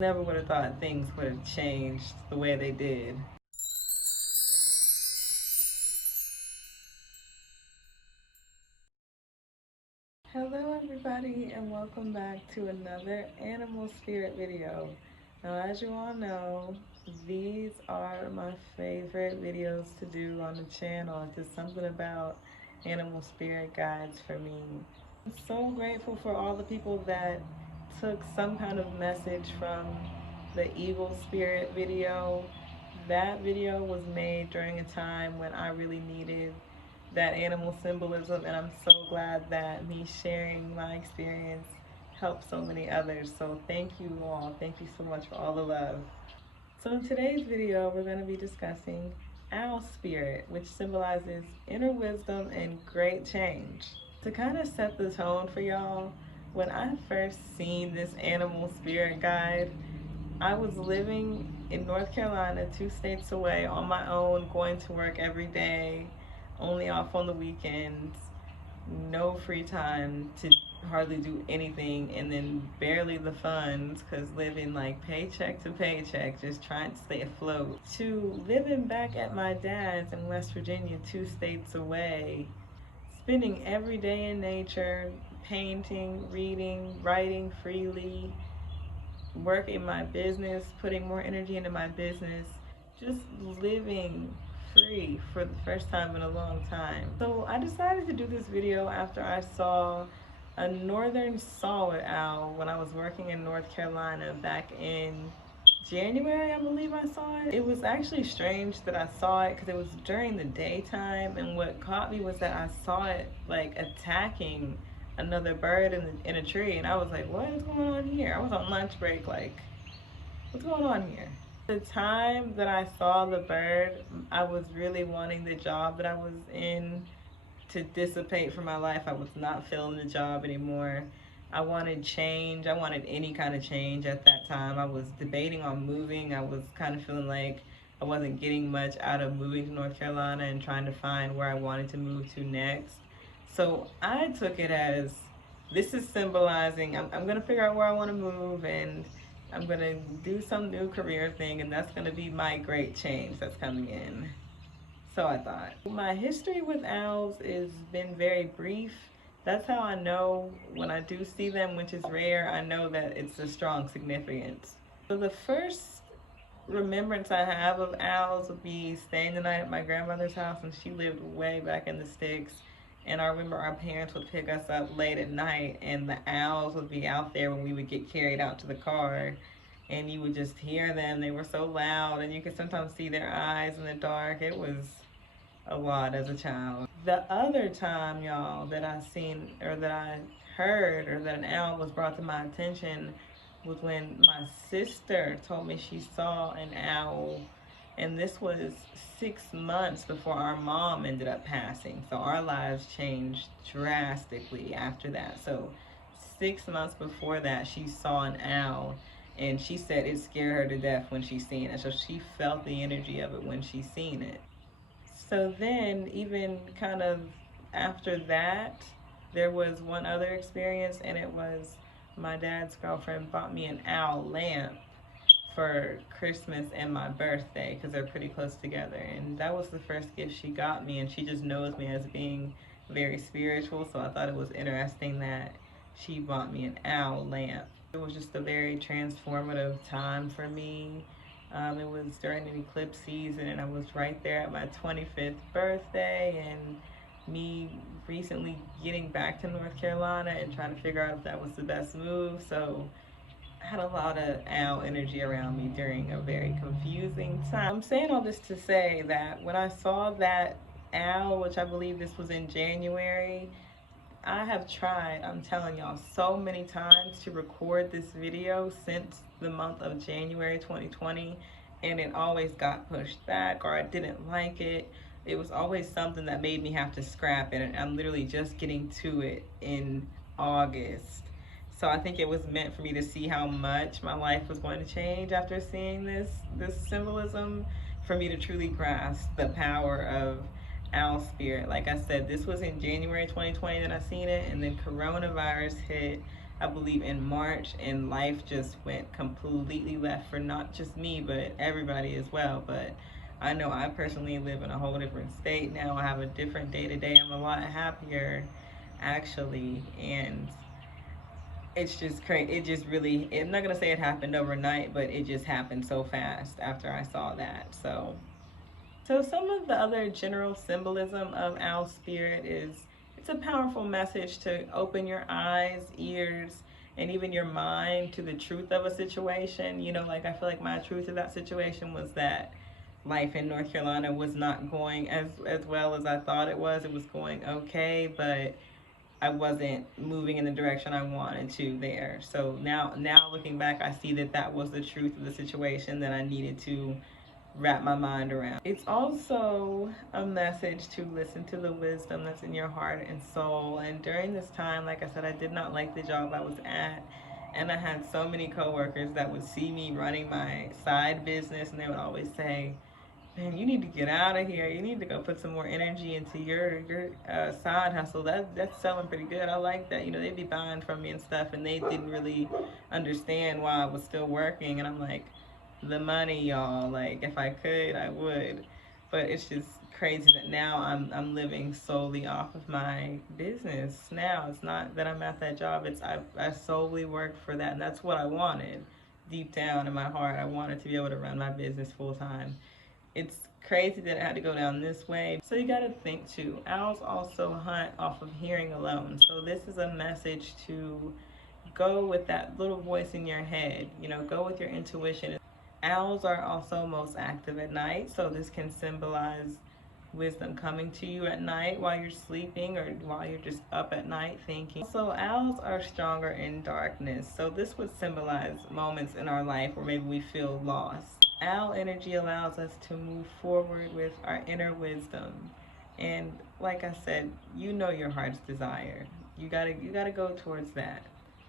Never would have thought things would have changed the way they did. Hello everybody and welcome back to another animal spirit video. Now as you all know, these are my favorite videos to do on the channel. It's just something about animal spirit guides for me. I'm so grateful for all the people that took some kind of message from the evil spirit video. That video was made during a time when I really needed that animal symbolism, and I'm so glad that me sharing my experience helped so many others. So thank you all. Thank you so much for all the love. So in today's video, we're going to be discussing owl spirit, which symbolizes inner wisdom and great change. To kind of set the tone for y'all, when I first seen this animal spirit guide, I was living in North Carolina, 2 states away, on my own, going to work every day, only off on the weekends, no free time to hardly do anything, and then barely the funds because living like paycheck to paycheck, just trying to stay afloat, to living back at my dad's in West Virginia, 2 states away, spending every day in nature, painting, reading, writing freely, working my business, putting more energy into my business, just living free for the first time in a long time. So I decided to do this video after I saw a northern saw-whet owl when I was working in North Carolina back in January, I believe I saw it. It was actually strange that I saw it because it was during the daytime, and what caught me was that I saw it like attacking another bird in a tree, and I was like, what is going on here? I was on lunch break, like, what's going on here? The time that I saw the bird, I was really wanting the job that I was in to dissipate from my life. I was not feeling the job anymore. I wanted change. I wanted any kind of change at that time. I was debating on moving. I was kind of feeling like I wasn't getting much out of moving to North Carolina and trying to find where I wanted to move to next. So I took it as, this is symbolizing, I'm going to figure out where I want to move, and I'm going to do some new career thing, and that's going to be my great change that's coming in. So I thought. My history with owls has been very brief. That's how I know when I do see them, which is rare, I know that it's a strong significance. So the first remembrance I have of owls would be staying the night at my grandmother's house, and she lived way back in the sticks. And I remember our parents would pick us up late at night, and the owls would be out there when we would get carried out to the car. And you would just hear them. They were so loud, and you could sometimes see their eyes in the dark. It was a lot as a child. The other time, y'all, that I seen, or that I heard, or that an owl was brought to my attention was when my sister told me she saw an owl, and this was 6 months before our mom ended up passing. So our lives changed drastically after that. So 6 months before that, she saw an owl, and she said it scared her to death when she seen it. So she felt the energy of it when she seen it. So then, even kind of after that, there was one other experience, and it was my dad's girlfriend bought me an owl lamp for Christmas and my birthday, because they're pretty close together. And that was the first gift she got me, and she just knows me as being very spiritual, so I thought it was interesting that she bought me an owl lamp. It was just a very transformative time for me. It was during an eclipse season, and I was right there at my 25th birthday, and me recently getting back to North Carolina and trying to figure out if that was the best move. So I had a lot of owl energy around me during a very confusing time. I'm saying all this to say that when I saw that owl, which I believe this was in January, I have tried, I'm telling y'all, so many times to record this video since the month of January 2020, and it always got pushed back, or I didn't like it. It was always something that made me have to scrap it, and I'm literally just getting to it in August. So I think it was meant for me to see how much my life was going to change after seeing this symbolism, for me to truly grasp the power of owl spirit. Like I said, this was in January 2020 that I seen it, and then coronavirus hit I believe, in March, and life just went completely left for not just me, but everybody as well. But I know I personally live in a whole different state now. I have a different day to day. I'm a lot happier, actually, and it's just crazy. It just really, I'm not gonna say it happened overnight, but it just happened so fast after I saw that. So some of the other general symbolism of owl spirit is it's a powerful message to open your eyes, ears, and even your mind to the truth of a situation. You know, like I feel like my truth of that situation was that life in North Carolina was not going as well as I thought it was. It was going okay, but I wasn't moving in the direction I wanted to there. So now looking back, I see that that was the truth of the situation that I needed to wrap my mind around. It's also a message to listen to the wisdom that's in your heart and soul. And during this time, like I said, I did not like the job I was at. And I had so many coworkers that would see me running my side business, and they would always say, man, you need to get out of here. You need to go put some more energy into your side hustle. That's selling pretty good. I like that. You know, they'd be buying from me and stuff, and they didn't really understand why I was still working. And I'm like, the money, y'all. Like, if I could, I would. But it's just crazy that now I'm living solely off of my business. Now it's not that I'm at that job. It's I solely work for that, and that's what I wanted. Deep down in my heart, I wanted to be able to run my business full time. It's crazy that I had to go down this way. So you got to think too. Owls also hunt off of hearing alone. So this is a message to go with that little voice in your head. You know, go with your intuition. Owls are also most active at night, so this can symbolize wisdom coming to you at night while you're sleeping or while you're just up at night thinking. So owls are stronger in darkness, so this would symbolize moments in our life where maybe we feel lost. Owl energy allows us to move forward with our inner wisdom, and like I said, you know your heart's desire. You gotta go towards that.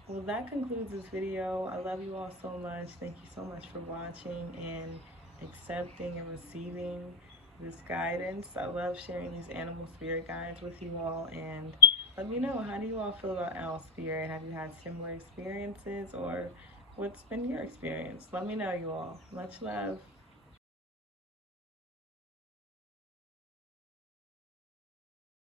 Well, that concludes this video. I love you all so much. Thank you so much for watching and accepting and receiving this guidance. I love sharing these animal spirit guides with you all, and let me know, how do you all feel about owl spirit? Have you had similar experiences, or what's been your experience? Let me know, you all. Much love.